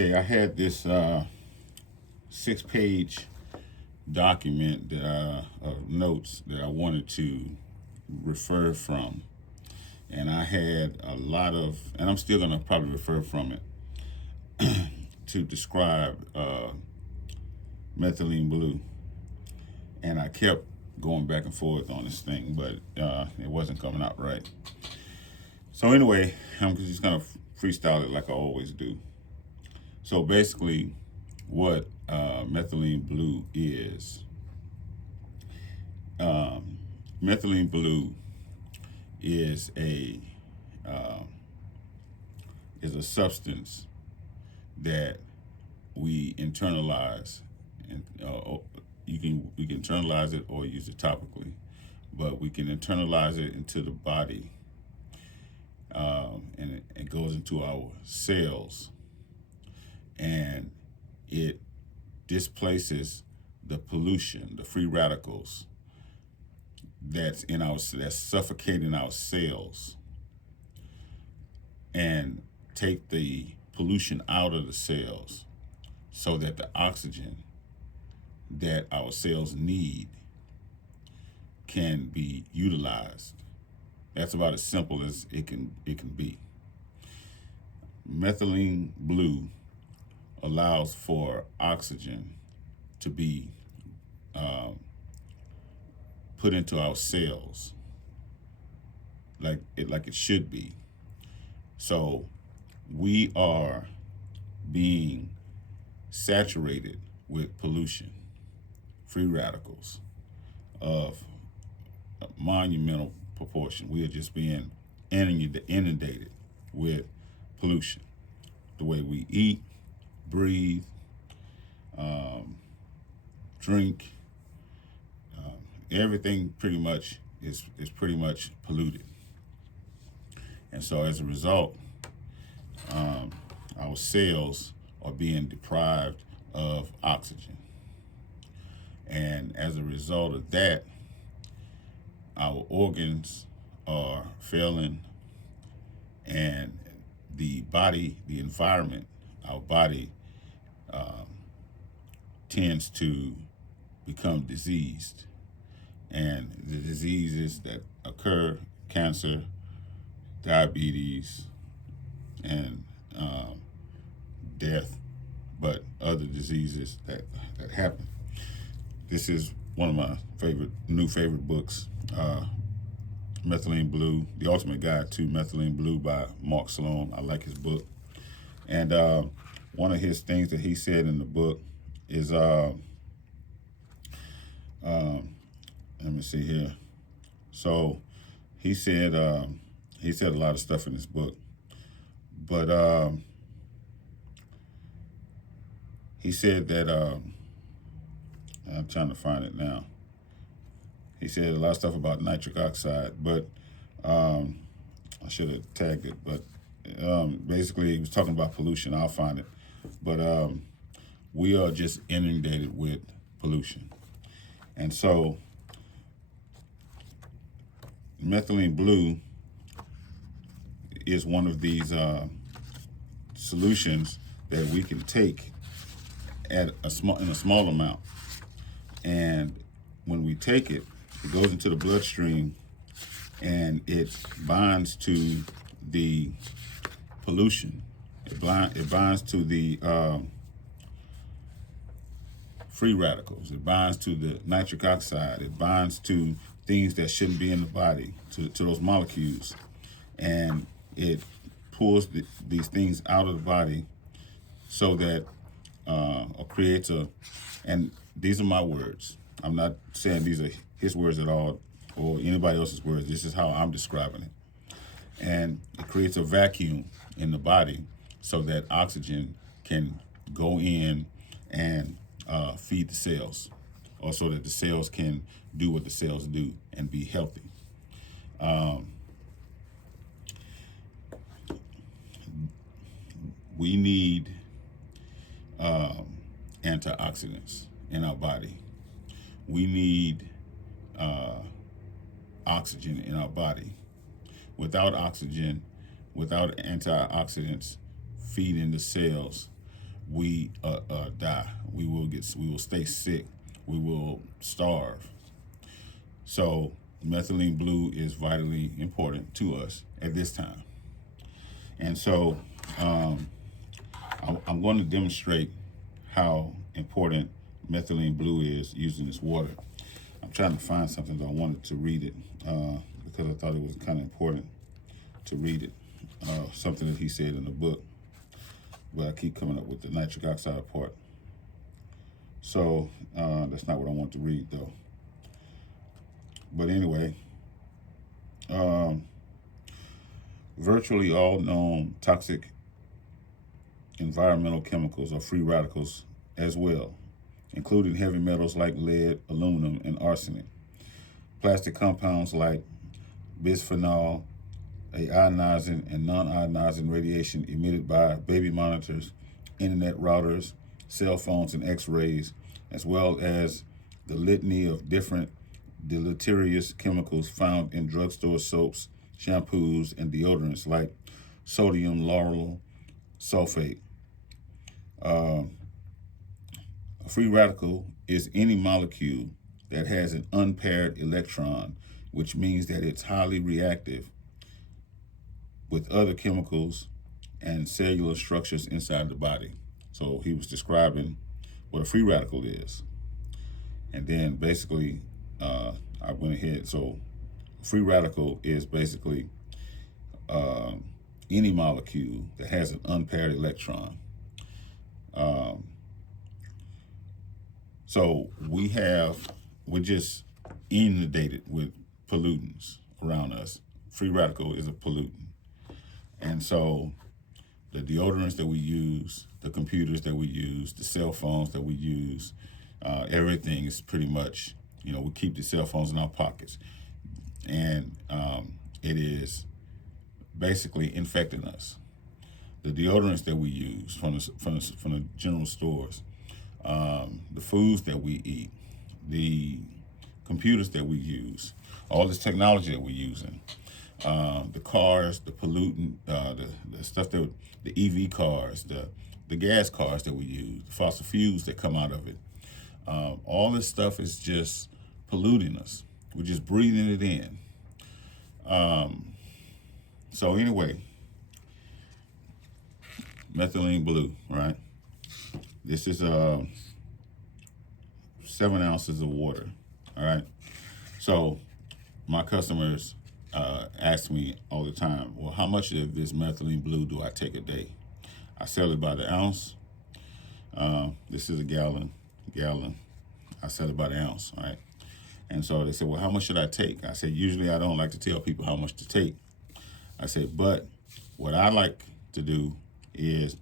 Okay, I had this 6-page document of notes that I wanted to refer from, and I had a lot of, and I'm still gonna probably refer from it to describe methylene blue, and I kept going back and forth on this thing, but it wasn't coming out right. So anyway, I'm just gonna freestyle it like I always do. So basically, what methylene blue um, methylene blue is a uh, is a substance that we internalize, and we can internalize it or use it topically, but we can internalize it into the body, and it goes into our cells, and it displaces the pollution, the free radicals that's suffocating our cells, and take the pollution out of the cells so that the oxygen that our cells need can be utilized. That's about as simple as it can be. Methylene blue allows for oxygen to be put into our cells like it should be. So we are being saturated with pollution, free radicals of a monumental proportion. We are just being inundated with pollution. The way we eat, breathe, drink, everything pretty much is pretty much polluted. And so as a result, our cells are being deprived of oxygen. And as a result of that, our organs are failing, and the body, the environment, our body tends to become diseased. And the diseases that occur, cancer, diabetes, and death, but other diseases that happen. This is one of my new favorite books, Methylene Blue, The Ultimate Guide to Methylene Blue by Mark Sloan. I like his book. And one of his things that he said in the book is, let me see here. So he said a lot of stuff in his book, but he said that I'm trying to find it now. He said a lot of stuff about nitric oxide, but I should have tagged it. But basically, he was talking about pollution. I'll find it. But we are just inundated with pollution, and so methylene blue is one of these solutions that we can take in a small amount, and when we take it, it goes into the bloodstream, and it binds to the pollution. It binds to the free radicals. It binds to the nitric oxide. It binds to things that shouldn't be in the body, to those molecules, and it pulls these things out of the body so that or creates and these are my words. I'm not saying these are his words at all or anybody else's words. This is how I'm describing it. And it creates a vacuum in the body so that oxygen can go in and feed the cells, or so that the cells can do what the cells do and be healthy. We need antioxidants in our body. We need oxygen in our body. Without oxygen, without antioxidants feeding the cells, we die. We will stay sick. We will starve. So methylene blue is vitally important to us at this time. And so I'm going to demonstrate how important methylene blue is using this water. I'm trying to find something, but I wanted to read it because I thought it was kind of important to read it. Something that he said in the book, but I keep coming up with the nitric oxide part. So that's not what I want to read, though. But anyway, virtually all known toxic environmental chemicals are free radicals as well, including heavy metals like lead, aluminum, and arsenic. Plastic compounds like bisphenol A, ionizing and non-ionizing radiation emitted by baby monitors, internet routers, cell phones, and x-rays, as well as the litany of different deleterious chemicals found in drugstore soaps, shampoos, and deodorants like sodium lauryl sulfate. A free radical is any molecule that has an unpaired electron, which means that it's highly reactive with other chemicals and cellular structures inside the body. So he was describing what a free radical is. And then basically, I went ahead. So free radical is basically any molecule that has an unpaired electron. So we're just inundated with pollutants around us. Free radical is a pollutant. And so the deodorants that we use, the computers that we use, the cell phones that we use, everything is pretty much, we keep the cell phones in our pockets. And it is basically infecting us. The deodorants that we use from the general stores, the foods that we eat, the computers that we use, all this technology that we're using, the cars, the pollutant, the stuff that the EV cars, the gas cars that we use, the fossil fuels that come out of it. All this stuff is just polluting us. We're just breathing it in. So anyway, methylene blue, right? This is 7 ounces of water, all right? So my customers ask me all the time, well, how much of this methylene blue do I take a day? I sell it by the ounce. This is a gallon. I sell it by the ounce, all right? And so they said, well, how much should I take? I said, usually I don't like to tell people how much to take. I said, but what I like to do is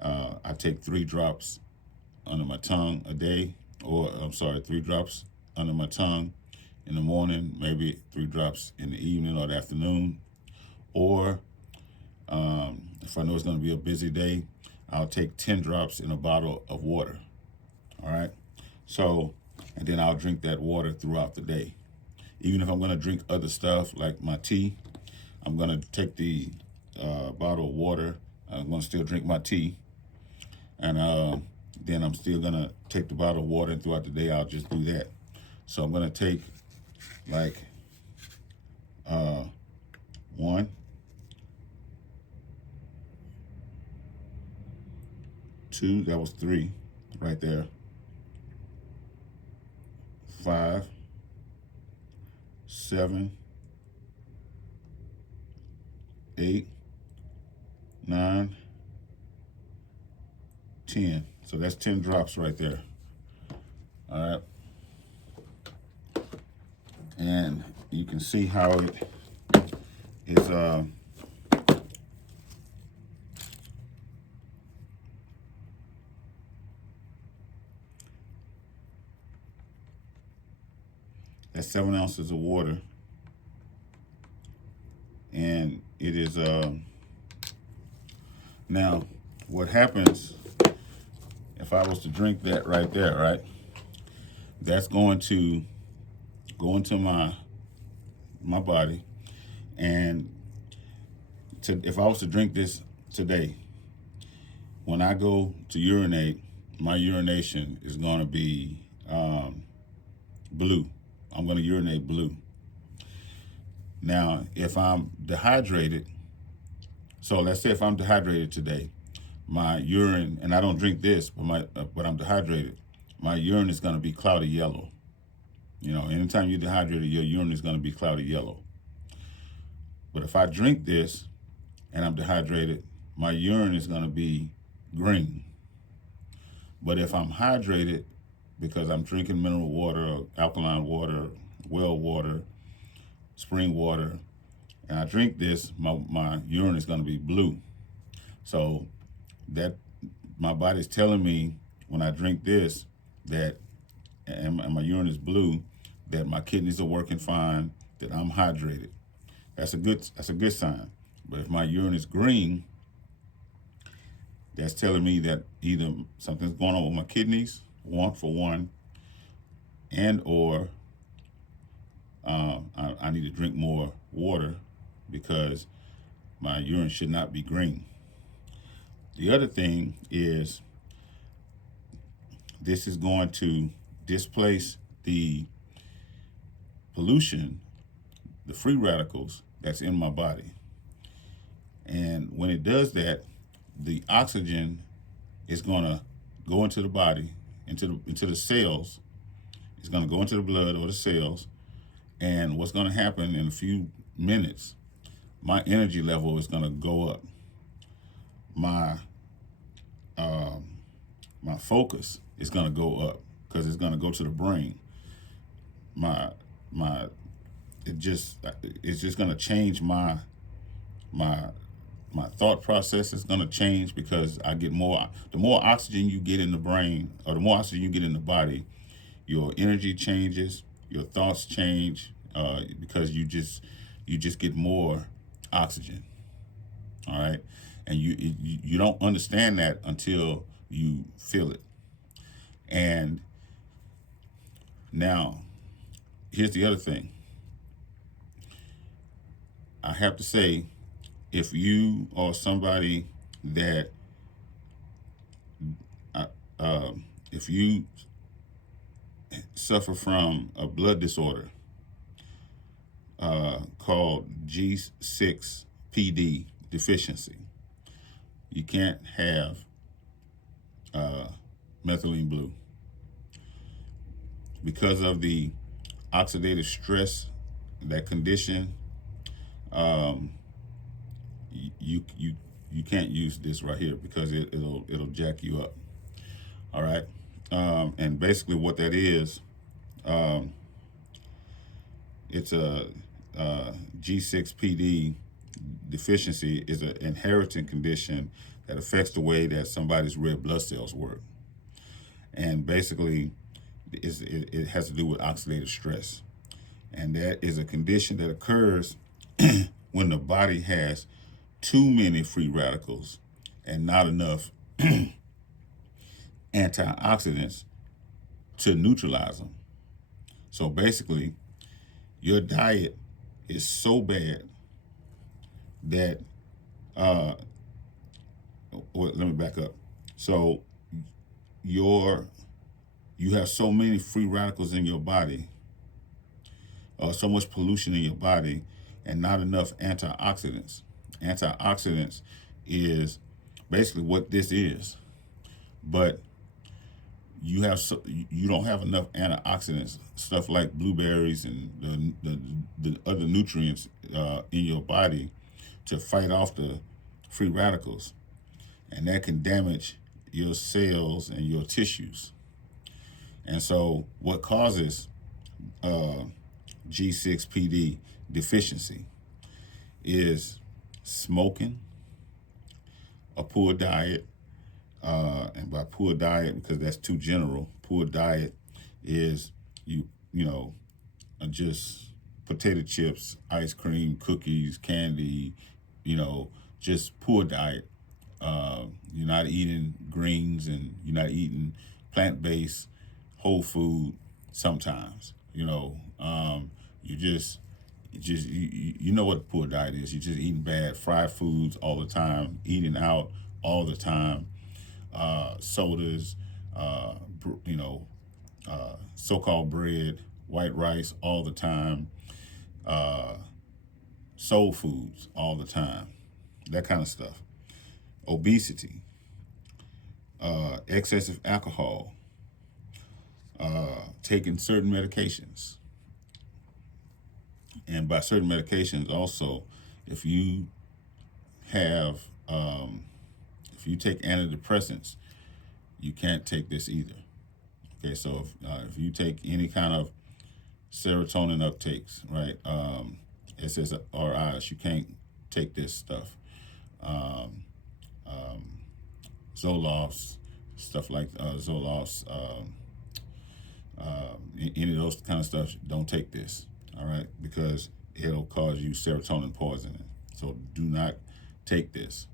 I take 3 drops under my tongue a day, or 3 drops under my tongue in the morning, maybe 3 drops in the evening or the afternoon. Or if I know it's going to be a busy day, I'll take 10 drops in a bottle of water. All right. So, and then I'll drink that water throughout the day. Even if I'm going to drink other stuff like my tea, I'm going to take the bottle of water. I'm going to still drink my tea. And then I'm still going to take the bottle of water, and throughout the day, I'll just do that. So I'm going to take like 1, 2, that was 3 right there. 5, 7, 8, 9, 10. So that's 10 drops right there. All right. And you can see how it is that's 7 ounces of water. And it is now what happens if I was to drink that right there, right? That's going to go into my body, and if I was to drink this today, when I go to urinate, my urination is going to be blue. I'm going to urinate blue. Now, if I'm dehydrated, so let's say if I'm dehydrated today, my urine, and I don't drink this, but I'm dehydrated, my urine is going to be cloudy yellow. You know, anytime you're dehydrated, your urine is going to be cloudy yellow. But if I drink this and I'm dehydrated, my urine is going to be green. But if I'm hydrated, because I'm drinking mineral water, alkaline water, well water, spring water, and I drink this, my urine is going to be blue. So that my body's telling me when I drink this that, and my urine is blue, that my kidneys are working fine, that I'm hydrated. That's a good sign. But if my urine is green, that's telling me that either something's going on with my kidneys, one, and or I need to drink more water because my urine should not be green. The other thing is this is going to displace the pollution, the free radicals that's in my body. And when it does that, the oxygen is going to go into the body, into the cells. It's going to go into the blood or the cells. And what's going to happen in a few minutes, my energy level is going to go up. My focus is going to go up because it's going to go to the brain. It's just going to change my thought process is going to change because I get more. The more oxygen you get in the brain, or the more oxygen you get in the body, your energy changes, your thoughts change, because you just get more oxygen. All right, and you don't understand that until you feel it. And now, here's the other thing. I have to say, if you are somebody that, if you suffer from a blood disorder called G6PD deficiency, you can't have methylene blue because of the oxidative stress, that condition. You can't use this right here because it'll jack you up. All right, and basically what that is, it's a G6PD deficiency is an inherited condition that affects the way that somebody's red blood cells work, and basically it has to do with oxidative stress, and that is a condition that occurs when the body has too many free radicals and not enough antioxidants to neutralize them. So basically, your diet is so bad that, let me back up. So you have so many free radicals in your body, or so much pollution in your body, and not enough antioxidants. Antioxidants is basically what this is, but you don't have enough antioxidants, stuff like blueberries and the other nutrients in your body to fight off the free radicals, and that can damage your cells and your tissues. And so what causes G6PD deficiency is smoking, a poor diet, and by poor diet, because that's too general, poor diet is just potato chips, ice cream, cookies, candy, just poor diet. You're not eating greens, and you're not eating plant-based whole food sometimes. You know what poor diet is. You're just eating bad fried foods all the time, eating out all the time, sodas, you know, so-called bread, white rice all the time, soul foods all the time, that kind of stuff. Obesity, excessive alcohol, taking certain medications. And by certain medications, also, if you have, if you take antidepressants, you can't take this either. Okay, so if you take any kind of serotonin uptakes, right, SSRIs, you can't take this stuff. Um, um, Zolofts, stuff like Zolofts, any of those kind of stuff, don't take this, all right, because it'll cause you serotonin poisoning. So do not take this.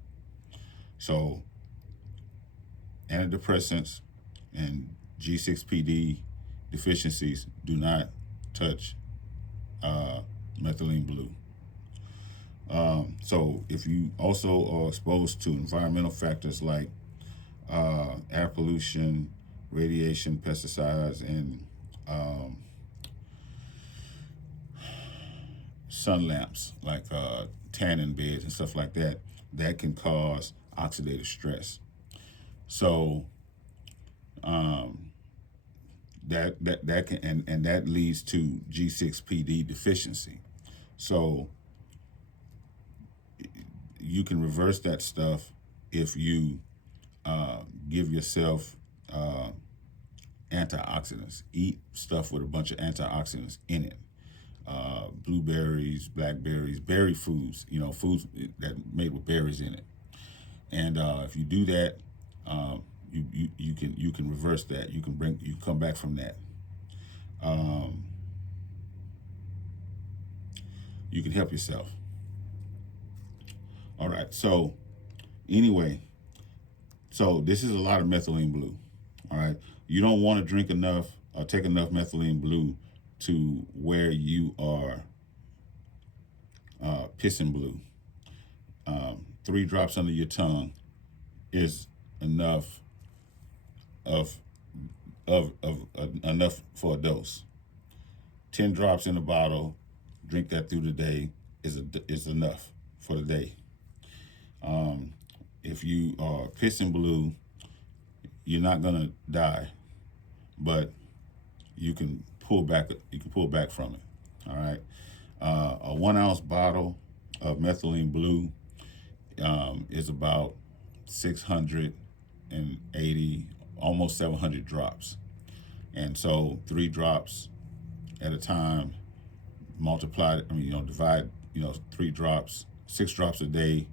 So antidepressants and G6PD deficiencies do not touch methylene blue. So if you also are exposed to environmental factors like air pollution, radiation, pesticides, and sun lamps like tanning beds and stuff like that, that can cause oxidative stress. So that can and that leads to G6PD deficiency. So you can reverse that stuff if you give yourself antioxidants. Eat stuff with a bunch of antioxidants in it. Blueberries, blackberries, berry foods, foods that made with berries in it. And if you do that, you can reverse that. You can come back from that. You can help yourself. All right. So anyway, so this is a lot of methylene blue. All right. You don't want to drink enough or take enough methylene blue to where you are pissing blue. 3 drops under your tongue is enough of enough for a dose. 10 drops in a bottle, drink that through the day is enough for the day. If you are pissing blue, you're not gonna die, but you can pull back. You can pull back from it. All right. A 1 ounce bottle of methylene blue is about 680, almost 700 drops, and so 3 drops at a time. Multiply. Divide. 3 drops, 6 drops a day.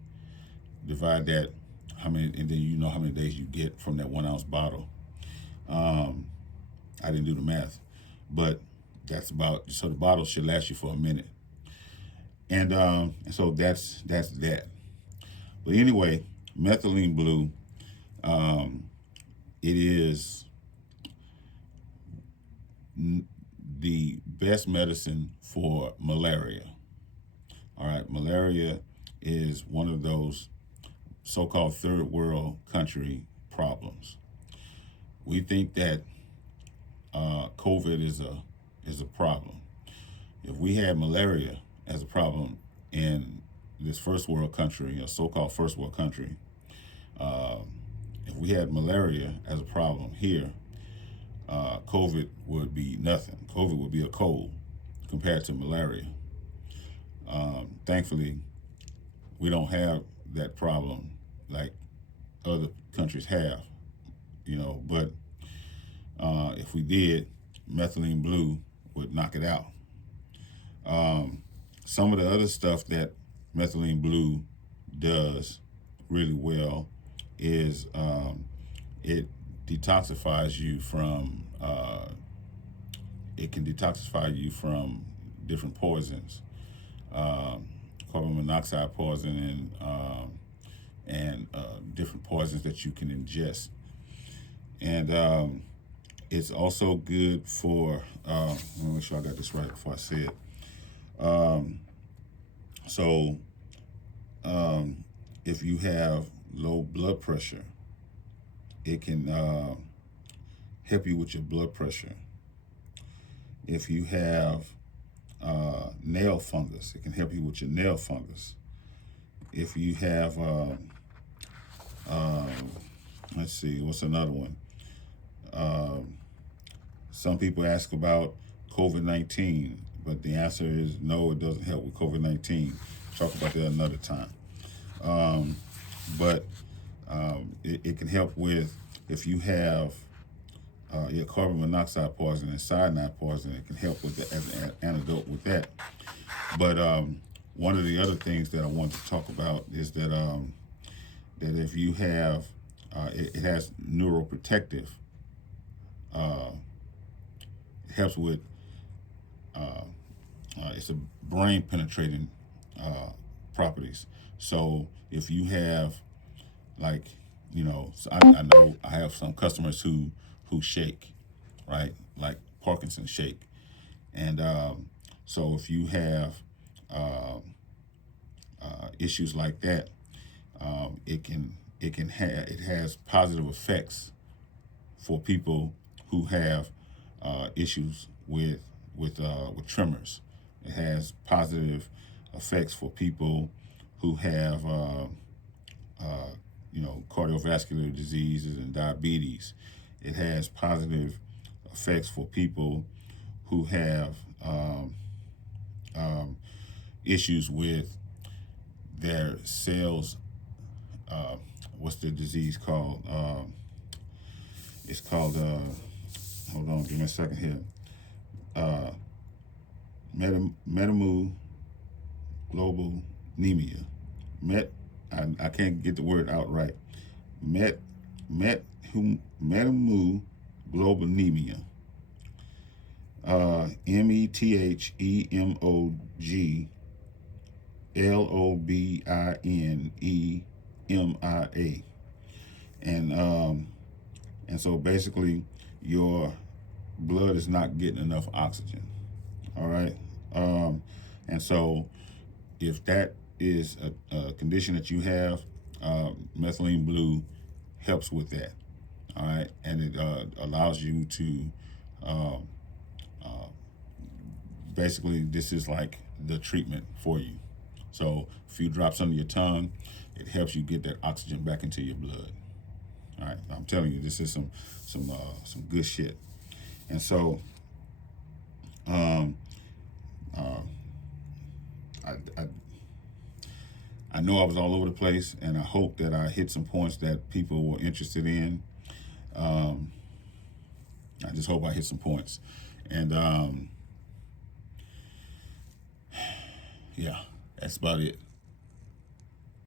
Divide that. How many? And then you know how many days you get from that 1 ounce bottle. I didn't do the math, but that's about. So the bottle should last you for a minute, and so that's that. But anyway, methylene blue, it is the best medicine for malaria. All right, malaria is one of those so-called third world country problems. We think that COVID is a problem. If we had malaria as a problem in this first world country, a so-called first world country, if we had malaria as a problem here, COVID would be nothing. COVID would be a cold compared to malaria. Thankfully, we don't have that problem like other countries have, but if we did, methylene blue would knock it out. Some of the other stuff that methylene blue does really well is it detoxifies you from, it can detoxify you from different poisons, carbon monoxide poison and different poisons that you can ingest. And it's also good for, let me make sure I got this right before I say it. If you have low blood pressure, it can help you with your blood pressure. If you have nail fungus, it can help you with your nail fungus. If you have, let's see, what's another one? Some people ask about COVID-19, but the answer is no, it doesn't help with COVID-19. Talk about that another time. But it can help with, if you have your carbon monoxide poisoning and cyanide poisoning, it can help with the, as an antidote with that. But one of the other things that I want to talk about is that that if you have, it has neuroprotective. It helps with. It's a brain penetrating properties. So if you have, like, so I know I have some customers who shake, right? Like Parkinson's shake. And so if you have issues like that, it has positive effects for people who have issues with tremors. It has positive effects for people who have cardiovascular diseases and diabetes. It has positive effects for people who have issues with their cells. What's the disease called? It's called, hold on, give me a second here. Metamuclobulinemia. I can't get the word out right. Metamuclobulinemia. METHEMOGLOBINEMIA. And so basically your blood is not getting enough oxygen. All right. And so if that is a condition that you have, methylene blue helps with that. All right. And it allows you to basically, this is like the treatment for you. So a few drops under your tongue, it helps you get that oxygen back into your blood. All right, I'm telling you, this is some good shit. And so, I know I was all over the place, and I hope that I hit some points that people were interested in. I just hope I hit some points, and yeah, that's about it.